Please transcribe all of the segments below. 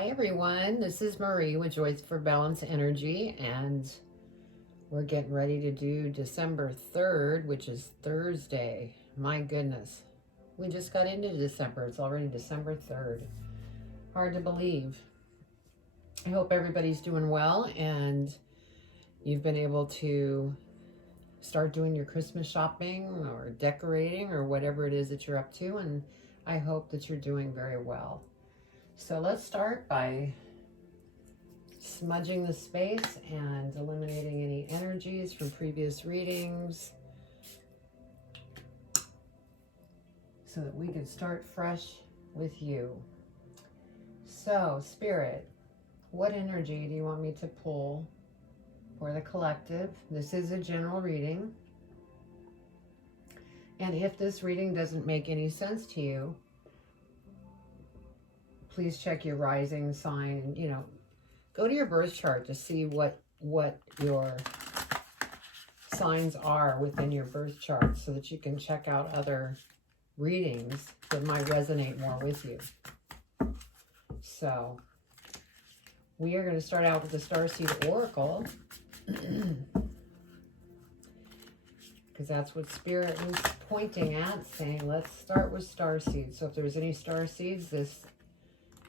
Hi everyone, this is Marie with Joyce for Balance Energy, and we're getting ready to do December 3rd, which is Thursday. My goodness, we just got into December. It's already December 3rd. Hard to believe. I hope everybody's doing well and you've been able to start doing your Christmas shopping or decorating or whatever it is that you're up to, and I hope that you're doing very well. So let's start by smudging the space and eliminating any energies from previous readings so that we can start fresh with you. So, Spirit, what energy do you want me to pull for the collective? This is a general reading. And if this reading doesn't make any sense to you, please check your rising sign and, go to your birth chart to see what your signs are within your birth chart so that you can check out other readings that might resonate more with you. So we are going to start out with the Starseed Oracle because that's what Spirit was pointing at, saying let's start with starseeds. So if there's any starseeds, this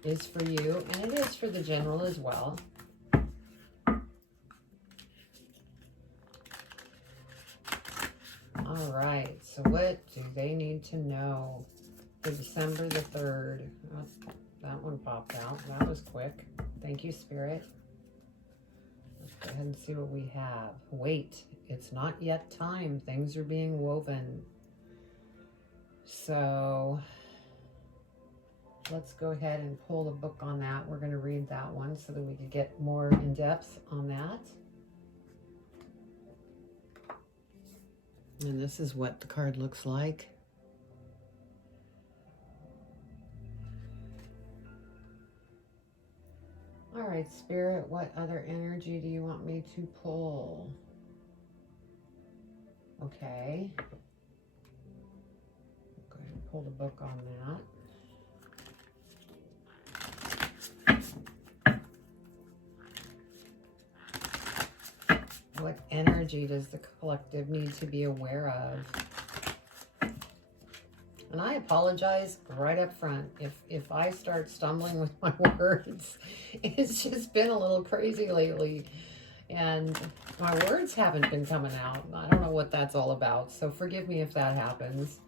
is for you, and it is for the general as well. All right, so what do they need to know for December the 3rd? Oh, that one popped out. That was quick. Thank you, Spirit. Let's go ahead and see what we have. Wait, it's not yet time. Things are being woven. So let's go ahead and pull the book on that. We're going to read that one so that we can get more in depth on that. And this is what the card looks like. All right, Spirit, what other energy do you want me to pull? Okay. Go ahead and pull the book on that. What energy does the collective need to be aware of? And I apologize right up front if I start stumbling with my words. It's just been a little crazy lately. And my words haven't been coming out. I don't know what that's all about. So forgive me if that happens.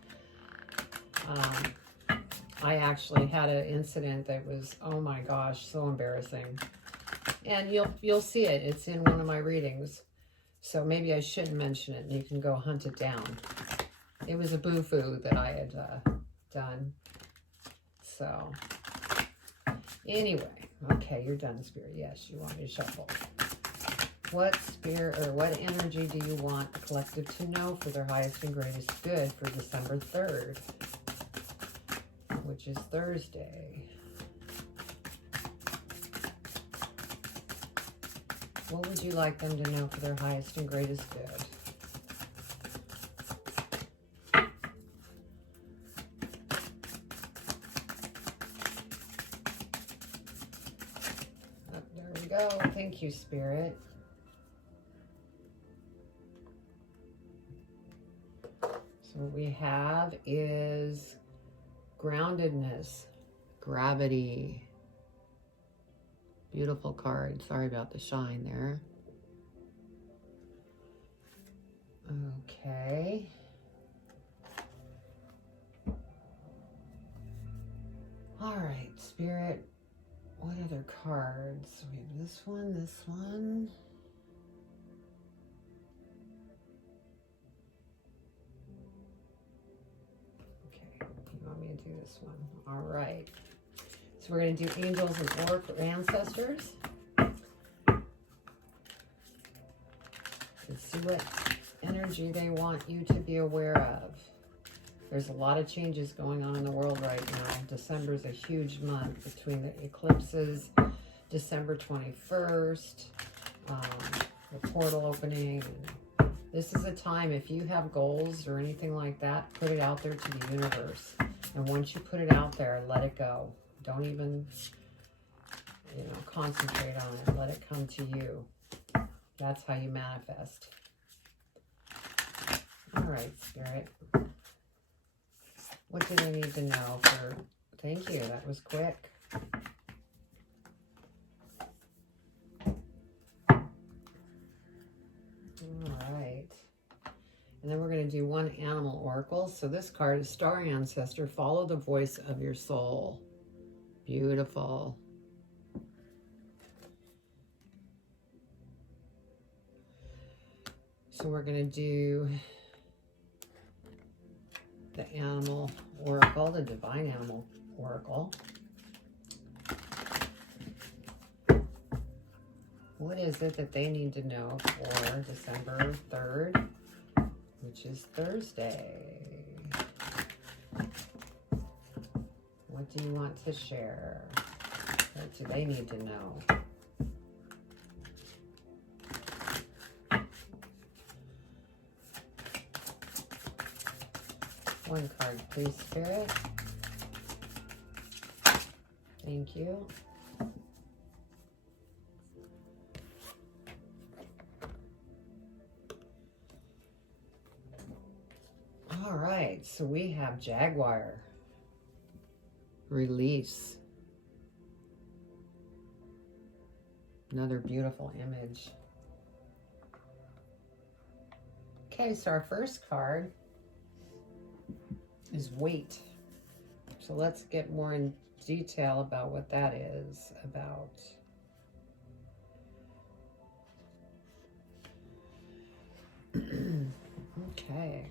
I actually had an incident that was, oh my gosh, so embarrassing. And you'll see it. It's in one of my readings. So maybe I shouldn't mention it, and you can go hunt it down. It was a boo-foo that I had done. So, anyway. Okay, you're done, Spirit. Yes, you want me to shuffle. What spirit or what energy do you want the collective to know for their highest and greatest good for December 3rd, which is Thursday? What would you like them to know for their highest and greatest good? Oh, there we go. Thank you, Spirit. So what we have is groundedness, gravity. Beautiful card. Sorry about the shine there. Okay. All right, Spirit. What other cards? We have this one, this one. Okay, you want me to do this one? All right. So we're going to do angels and oracle ancestors. Let's see what energy they want you to be aware of. There's a lot of changes going on in the world right now. December is a huge month between the eclipses, December 21st, the portal opening. This is a time, if you have goals or anything like that, put it out there to the universe. And once you put it out there, let it go. Don't even you know, concentrate on it. Let it come to you. That's how you manifest. All right, Spirit. What do they need to know for... Thank you. That was quick. All right. And then we're going to do one animal oracle. So this card is Star Ancestor. Follow the voice of your soul. Beautiful. So we're going to do the animal oracle, the divine animal oracle. What is it that they need to know for December 3rd, which is Thursday? What do you want to share? What do they need to know? One card, please, Spirit. Thank you. All right, so we have Jaguar. Release. Another beautiful image. Okay, so our first card is weight. So let's get more in detail about what that is about. Okay.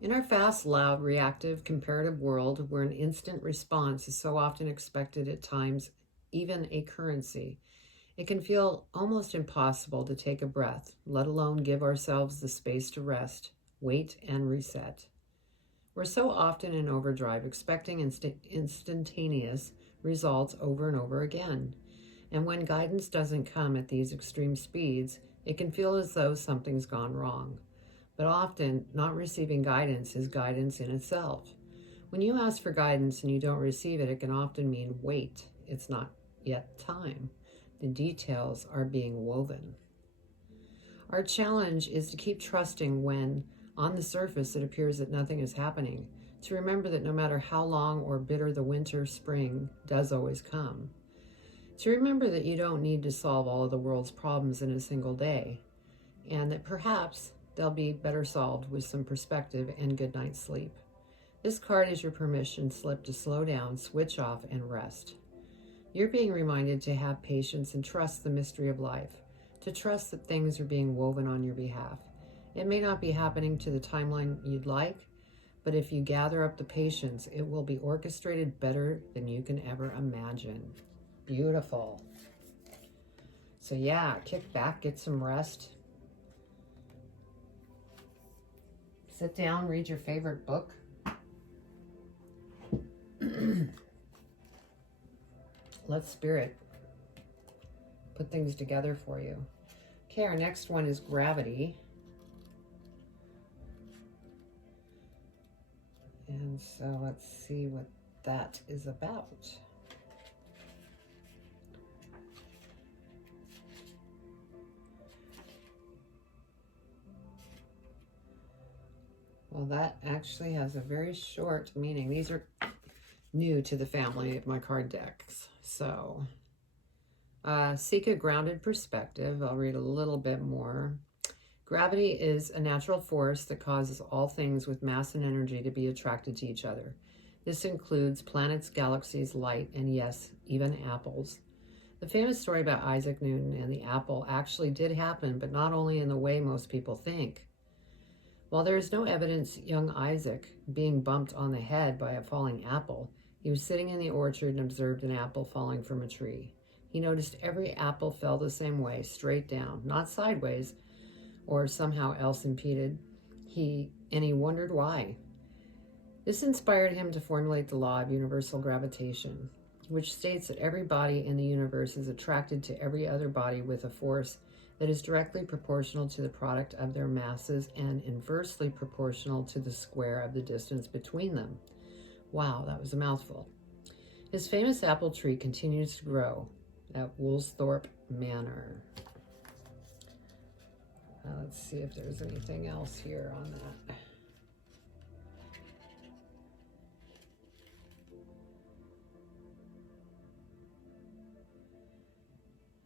In our fast, loud, reactive, comparative world, where an instant response is so often expected, at times even a currency, it can feel almost impossible to take a breath, let alone give ourselves the space to rest, wait, and reset. We're so often in overdrive, expecting instantaneous results over and over again. And when guidance doesn't come at these extreme speeds, it can feel as though something's gone wrong. But often, not receiving guidance is guidance in itself. When you ask for guidance and you don't receive it, it can often mean wait. It's not yet time. The details are being woven. Our challenge is to keep trusting when, on the surface, it appears that nothing is happening. To remember that no matter how long or bitter the winter, spring does always come. To remember that you don't need to solve all of the world's problems in a single day, and that perhaps they'll be better solved with some perspective and good night's sleep. This card is your permission slip to slow down, switch off, and rest. You're being reminded to have patience and trust the mystery of life, to trust that things are being woven on your behalf. It may not be happening to the timeline you'd like, but if you gather up the patience, it will be orchestrated better than you can ever imagine. Beautiful. So yeah, kick back, get some rest. Sit down, read your favorite book. Let Spirit put things together for you. Okay, our next one is gravity. And so let's see what that is about. Well, that actually has a very short meaning. These are new to the family of my card decks. So, seek a grounded perspective. I'll read a little bit more. Gravity is a natural force that causes all things with mass and energy to be attracted to each other. This includes planets, galaxies, light, and yes, even apples. The famous story about Isaac Newton and the apple actually did happen, but not only in the way most people think. While there is no evidence young Isaac being bumped on the head by a falling apple, he was sitting in the orchard and observed an apple falling from a tree. He noticed every apple fell the same way, straight down, not sideways or somehow else impeded. He wondered why. This inspired him to formulate the law of universal gravitation, which states that every body in the universe is attracted to every other body with a force that is directly proportional to the product of their masses and inversely proportional to the square of the distance between them. Wow, that was a mouthful. His famous apple tree continues to grow at Woolsthorpe Manor. Let's see if there's anything else here on that.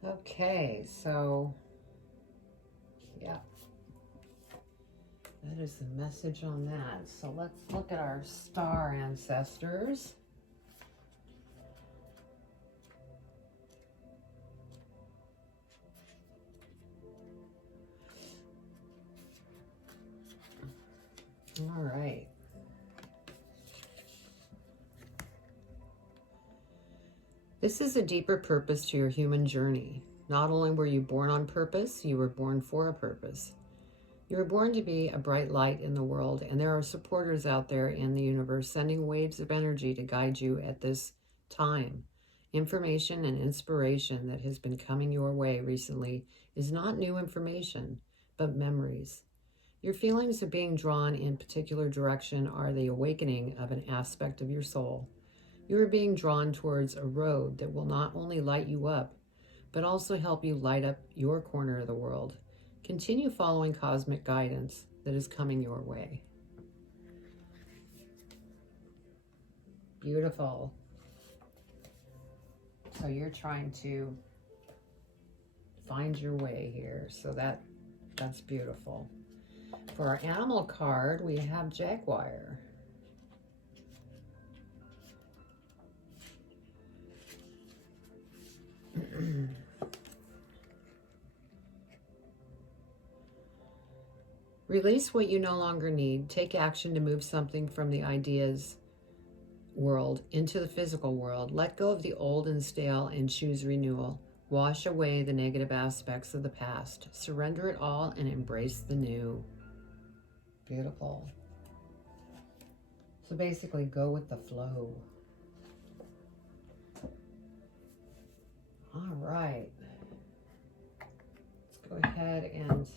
Okay, so yeah, that is the message on that. So let's look at our star ancestors. All right. This is a deeper purpose to your human journey. Not only were you born on purpose, you were born for a purpose. You were born to be a bright light in the world, and there are supporters out there in the universe sending waves of energy to guide you at this time. Information and inspiration that has been coming your way recently is not new information, but memories. Your feelings of being drawn in a particular direction are the awakening of an aspect of your soul. You are being drawn towards a road that will not only light you up, but also help you light up your corner of the world. Continue following cosmic guidance that is coming your way. Beautiful. So you're trying to find your way here. So that's beautiful. For our animal card, we have Jaguar. Release what you no longer need. Take action to move something from the ideas world into the physical world. Let go of the old and stale and choose renewal. Wash away the negative aspects of the past. Surrender it all and embrace the new. Beautiful. So basically, go with the flow. All right. Let's go ahead and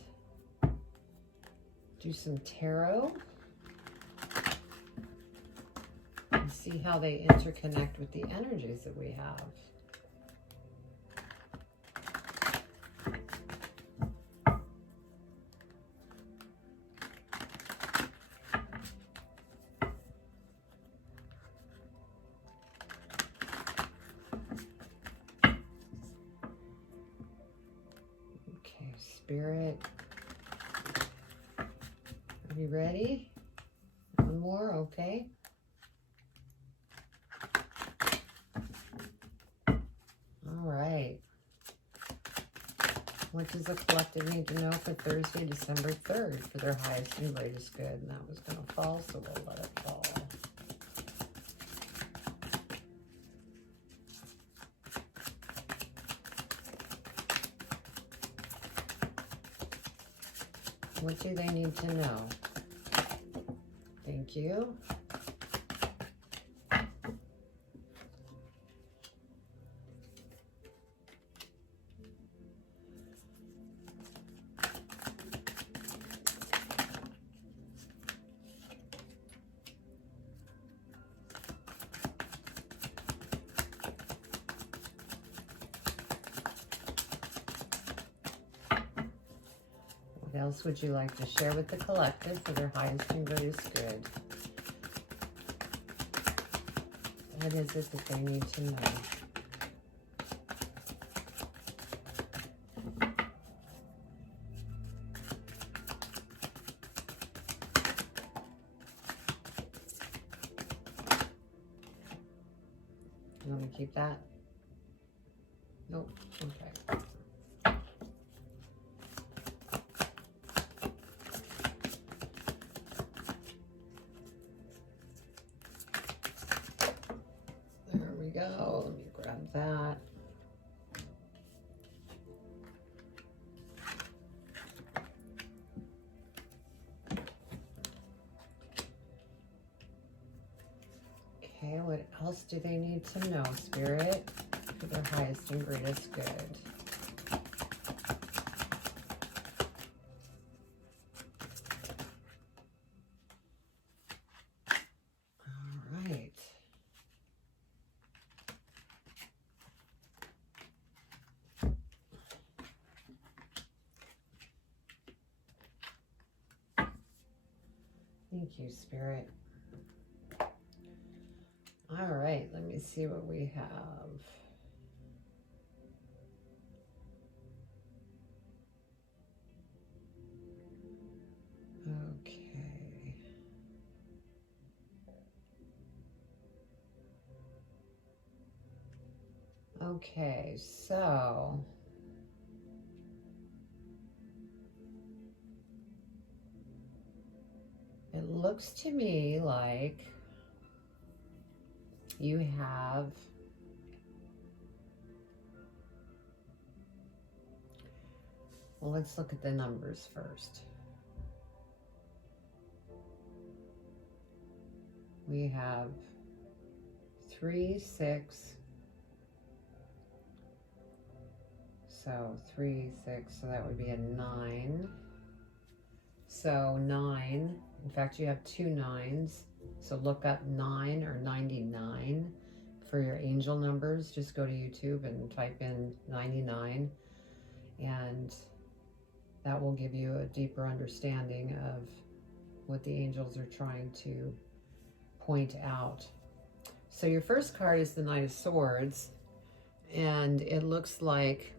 do some tarot and see how they interconnect with the energies that we have. Okay, Spirit. Are you ready? One more, okay. All right. What does the collective need to know for Thursday, December 3rd for their highest and greatest good? And that was going to fall, so we'll let it fall. What do they need to know? Thank you. What else would you like to share with the collective for their highest and greatest good? What is it that they need to know? You want to keep that? Nope. Okay. There we go. Let me grab that. Okay, what else do they need to know, Spirit, for their highest and greatest good? All right. Thank you, Spirit. All right, let me see what we have. Okay. Okay, so it looks to me like you have well, let's look at the numbers first. We have 3, 6. So 3, 6, so that would be a 9. So 9, in fact, you have 2 9s. So look up 9 or 99 for your angel numbers. Just go to YouTube and type in 99, and that will give you a deeper understanding of what the angels are trying to point out. So your first card is the Knight of Swords, and it looks like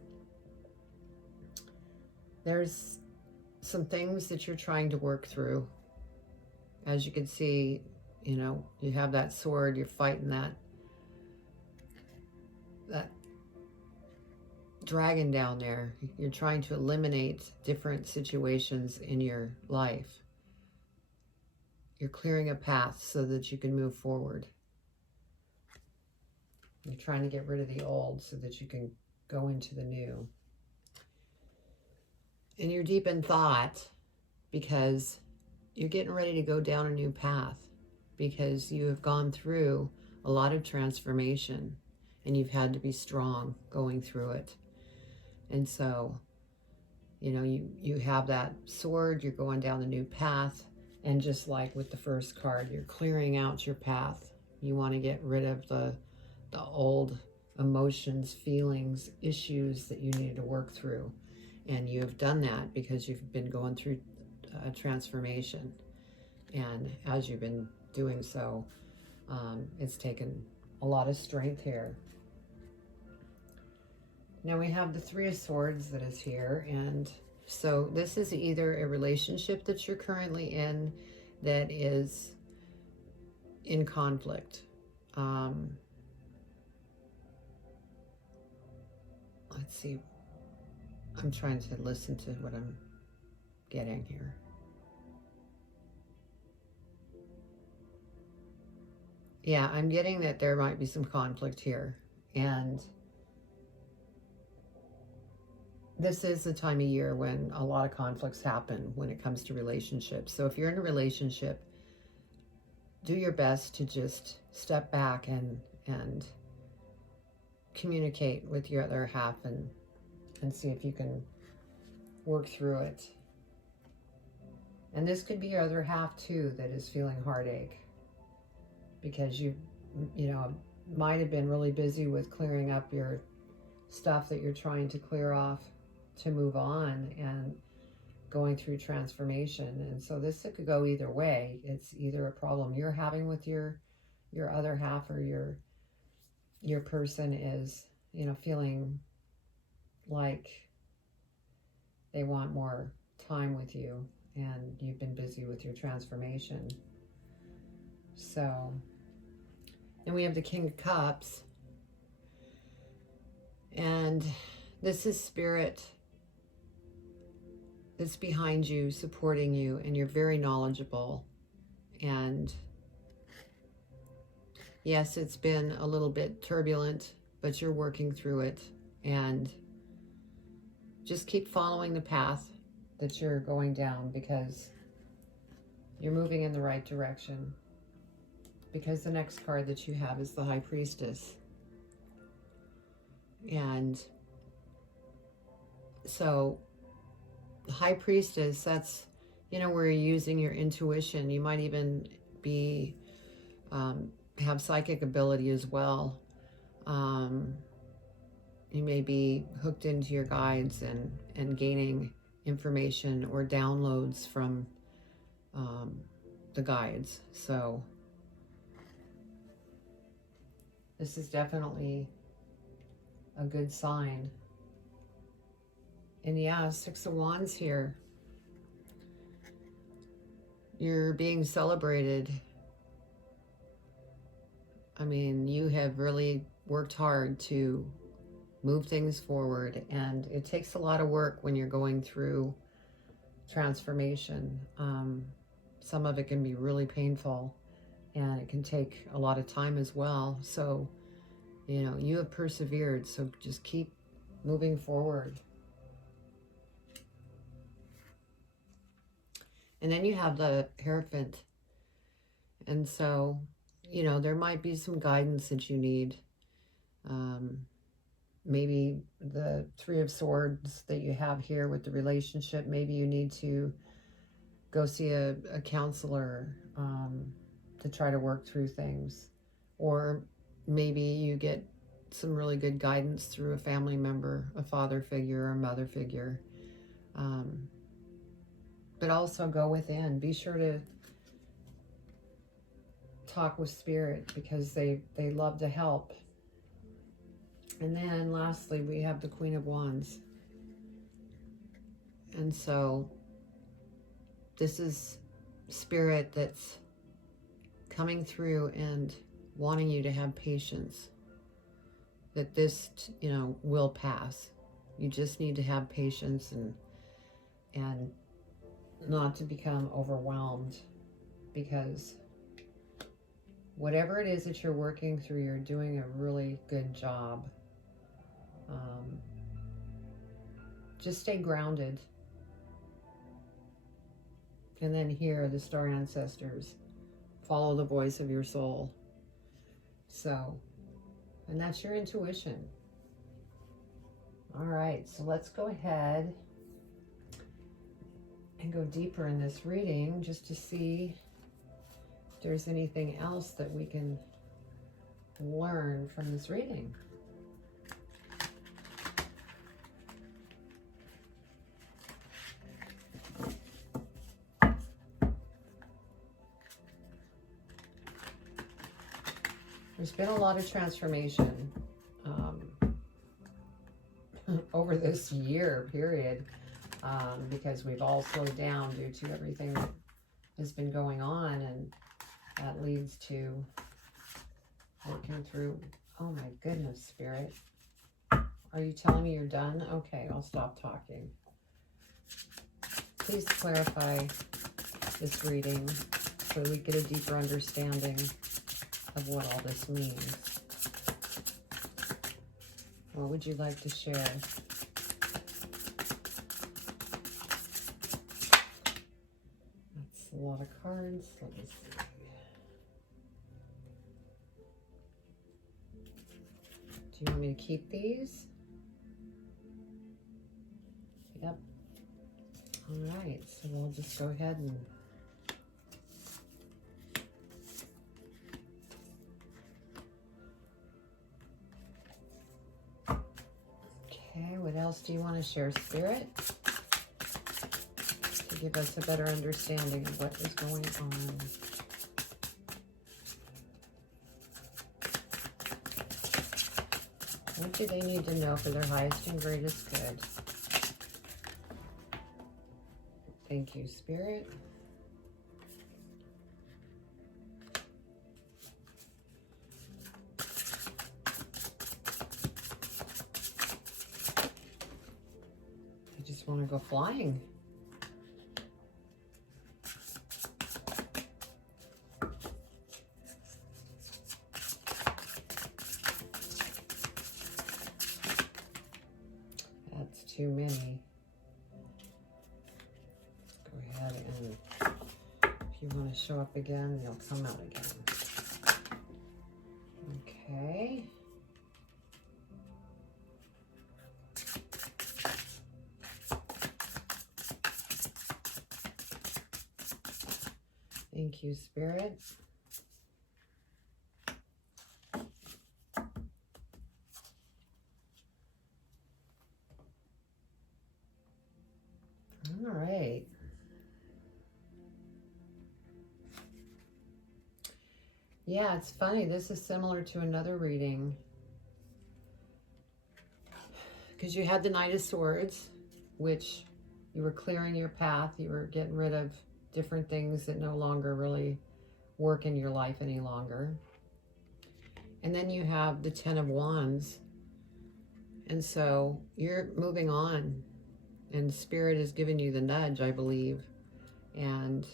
there's some things that you're trying to work through. As you can see, you know, you have that sword, you're fighting that dragon down there. You're trying to eliminate different situations in your life. You're clearing a path so that you can move forward. You're trying to get rid of the old so that you can go into the new. And you're deep in thought because you're getting ready to go down a new path, because you have gone through a lot of transformation and you've had to be strong going through it. And so, you know, you have that sword, you're going down the new path, and just like with the first card, you're clearing out your path. You want to get rid of the old emotions, feelings, issues that you need to work through. And you have done that because you've been going through a transformation. And as you've been doing so, it's taken a lot of strength here. Now we have the Three of Swords that is here, and so this is either a relationship that you're currently in that is in conflict. Let's see. I'm trying to listen to what I'm getting here. Yeah, I'm getting that there might be some conflict here, and this is the time of year when a lot of conflicts happen when it comes to relationships. So if you're in a relationship, do your best to just step back and communicate with your other half and see if you can work through it. And this could be your other half too that is feeling heartache because you know, might have been really busy with clearing up your stuff that you're trying to clear off to move on and going through transformation. And so this could go either way. It's either a problem you're having with your other half, or your person is, you know, feeling like they want more time with you and you've been busy with your transformation. So, and we have the King of Cups, and this is spirit that's behind you, supporting you, and you're very knowledgeable. And yes, it's been a little bit turbulent, but you're working through it, and just keep following the path that you're going down, because you're moving in the right direction. Because the next card that you have is the High Priestess. And so the High Priestess, that's, you know, where you're using your intuition. You might even be have psychic ability as well. You may be hooked into your guides and gaining information or downloads from the guides. So this is definitely a good sign. And yeah, Six of Wands here. You're being celebrated. I mean, you have really worked hard to move things forward, and it takes a lot of work when you're going through transformation. Some of it can be really painful, and it can take a lot of time as well. So, you know, you have persevered, so just keep moving forward. And then you have the Hierophant. And so, you know, there might be some guidance that you need. Maybe the Three of Swords that you have here with the relationship, maybe you need to go see a counselor to try to work through things. Or maybe you get some really good guidance through a family member, a father figure or a mother figure. But also go within. Be sure to talk with Spirit, because they love to help. And then lastly, we have the Queen of Wands. And so this is Spirit that's coming through and wanting you to have patience. That this, you know, will pass. You just need to have patience and not to become overwhelmed, because whatever it is that you're working through, you're doing a really good job. Just stay grounded. And then here, the star ancestors, follow the voice of your soul. So, and that's your intuition. All right, so let's go ahead and go deeper in this reading, just to see if there's anything else that we can learn from this reading. There's been a lot of transformation over this year period, because we've all slowed down due to everything that has been going on, and that leads to working through. Oh my goodness, Spirit. Are you telling me you're done? Okay, I'll stop talking. Please clarify this reading so we get a deeper understanding of what all this means. What would you like to share? That's a lot of cards. Let me see. Do you want me to keep these? Yep. All right, so we'll just go ahead and what else do you want to share, Spirit, to give us a better understanding of what is going on? What do they need to know for their highest and greatest good? Thank you, Spirit. Want to go flying. That's too many. Go ahead, and if you want to show up again, they'll come out again. Okay. Thank you, Spirit. All right. Yeah, it's funny. This is similar to another reading. Because you had the Knight of Swords, which you were clearing your path. You were getting rid of different things that no longer really work in your life any longer. And then you have the Ten of Wands. And so you're moving on. And Spirit is giving you the nudge, I believe. And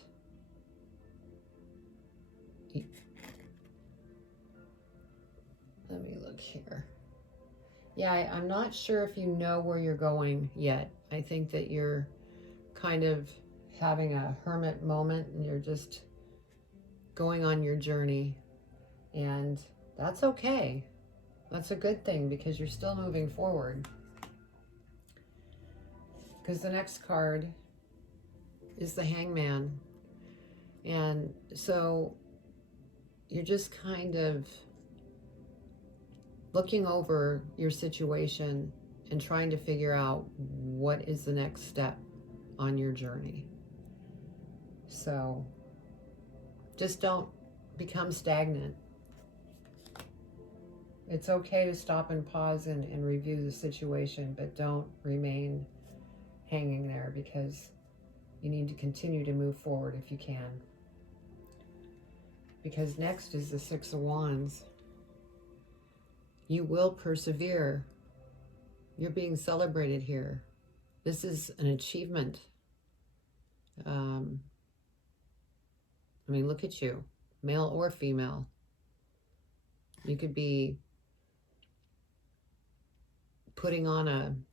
let me look here. Yeah, I'm not sure if you know where you're going yet. I think that you're kind of having a hermit moment and you're just going on your journey. And that's okay. That's a good thing because you're still moving forward. Because the next card is the Hangman. And so you're just kind of looking over your situation and trying to figure out what is the next step on your journey. So just don't become stagnant. It's okay to stop and pause and review the situation, but don't remain hanging there because you need to continue to move forward if you can. Because next is the Six of Wands. You will persevere. You're being celebrated here. This is an achievement. I mean, look at you, male or female. You could be putting on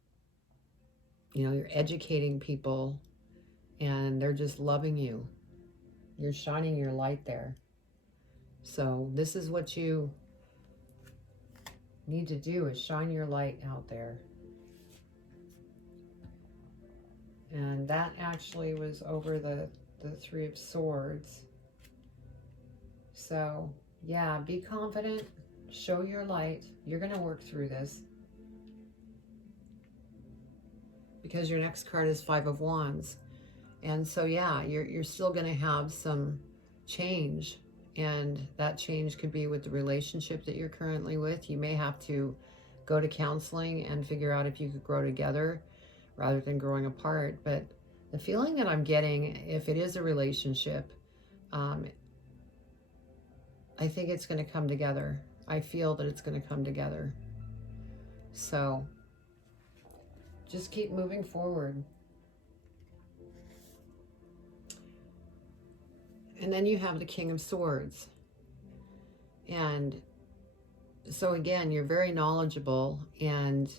you're educating people and they're just loving you. You're shining your light there. So this is what you need to do, is shine your light out there. And that actually was over the Three of Swords. So yeah, be confident, show your light. You're going to work through this. Because your next card is Five of Wands. And so yeah, you're still going to have some change. And that change could be with the relationship that you're currently with. You may have to go to counseling and figure out if you could grow together rather than growing apart. But the feeling that I'm getting, if it is a relationship, I think it's going to come together. I feel that it's going to come together. So just keep moving forward. And then you have the King of Swords. And so again, you're very knowledgeable and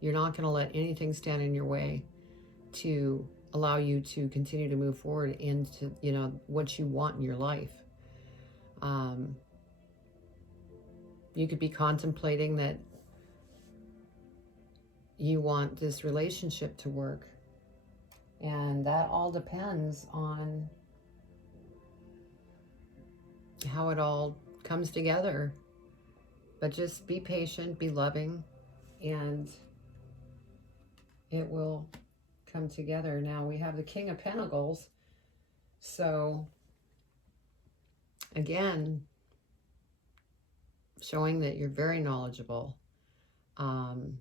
you're not going to let anything stand in your way to allow you to continue to move forward into, what you want in your life. You could be contemplating that you want this relationship to work. And that all depends on how it all comes together. But just be patient, be loving, and it will come together. Now we have the King of Pentacles. So again, showing that you're very knowledgeable, and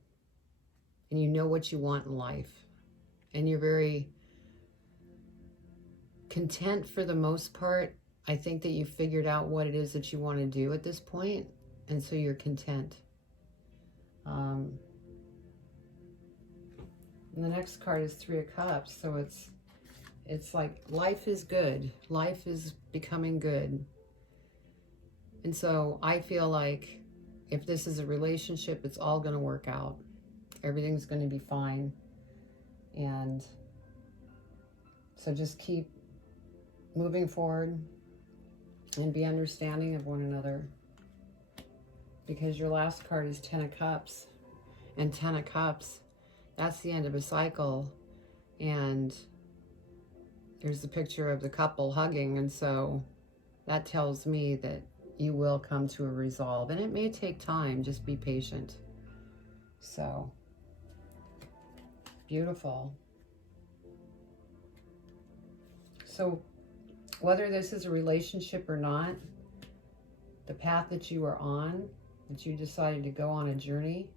you know what you want in life, and you're very content for the most part. I think that you figured out what it is that you want to do at this point, and so you're content. And the next card is Three of Cups, so it's like life is good. Life is becoming good. And so I feel like if this is a relationship, it's all going to work out. Everything's going to be fine. And so just keep moving forward and be understanding of one another. Because your last card is Ten of Cups. And Ten of Cups, that's the end of a cycle. And there's the picture of the couple hugging. And so that tells me that you will come to a resolve. And it may take time. Just be patient. So, beautiful. So, whether this is a relationship or not, the path that you were on, that you decided to go on a journey.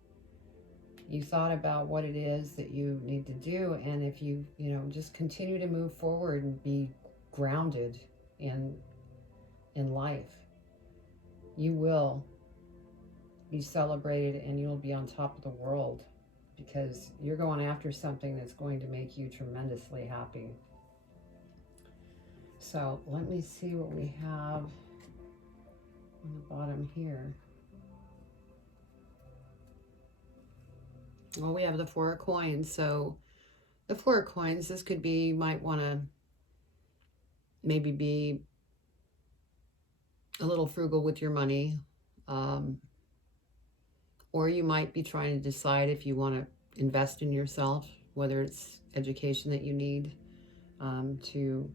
You thought about what it is that you need to do, and if you just continue to move forward and be grounded in life, you will be celebrated and you'll be on top of the world, because you're going after something that's going to make you tremendously happy. So let me see what we have on the bottom here. Well, we have the Four of Coins. So the Four of Coins, this could be, you might want to maybe be a little frugal with your money. Or you might be trying to decide if you want to invest in yourself, whether it's education that you need to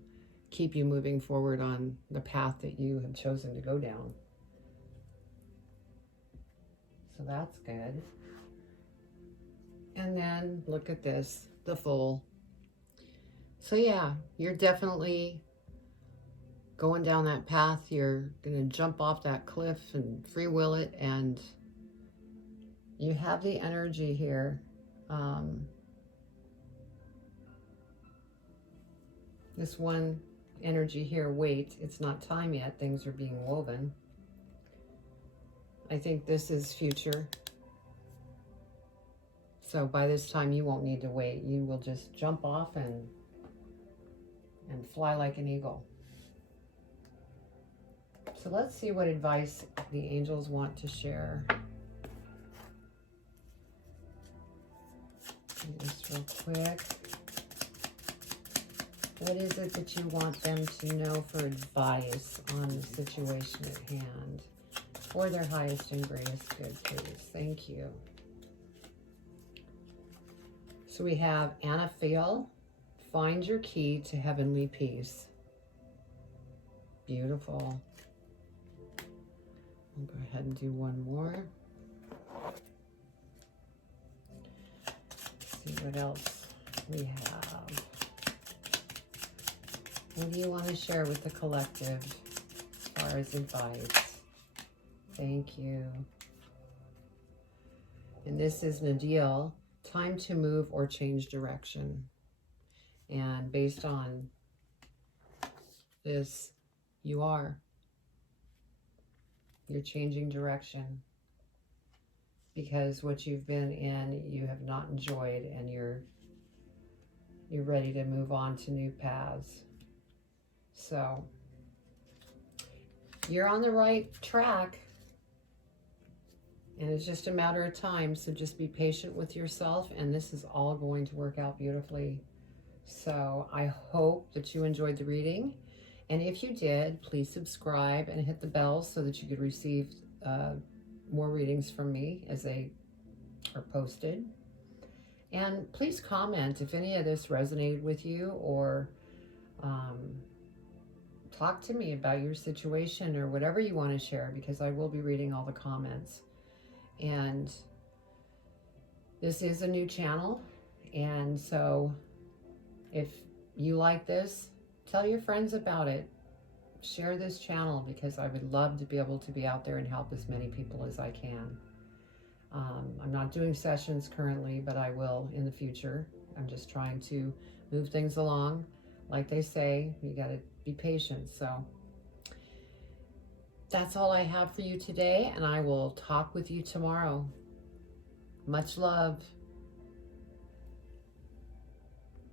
keep you moving forward on the path that you have chosen to go down. So that's good. And then look at this, the Fool. So yeah, you're definitely going down that path. You're going to jump off that cliff and free will it, and you have the energy here. This one energy here, wait, it's not time yet. Things are being woven. I think this is future. So by this time, you won't need to wait. You will just jump off and fly like an eagle. So let's see what advice the angels want to share. Do this real quick. What is it that you want them to know for advice on the situation at hand? For their highest and greatest good, please. Thank you. So we have Anaphael, find your key to heavenly peace. Beautiful. I'll go ahead and do one more. Let's see what else we have. What do you want to share with the collective as far as advice? Thank you. And this is Nadil. Time to move or change direction. And based on this, you're changing direction, because what you've been in, you have not enjoyed, and you're ready to move on to new paths. So you're on the right track. And it's just a matter of time, so just be patient with yourself, and this is all going to work out beautifully. So I hope that you enjoyed the reading, and if you did, please subscribe and hit the bell so that you could receive more readings from me as they are posted. And please comment if any of this resonated with you, or talk to me about your situation or whatever you want to share, because I will be reading all the comments. And this is a new channel, and so if you like this, tell your friends about it. Share this channel, because I would love to be able to be out there and help as many people as I can. I'm not doing sessions currently, but I will in the future. I'm just trying to move things along. Like they say, you got to be patient. So that's all I have for you today, and I will talk with you tomorrow. Much love.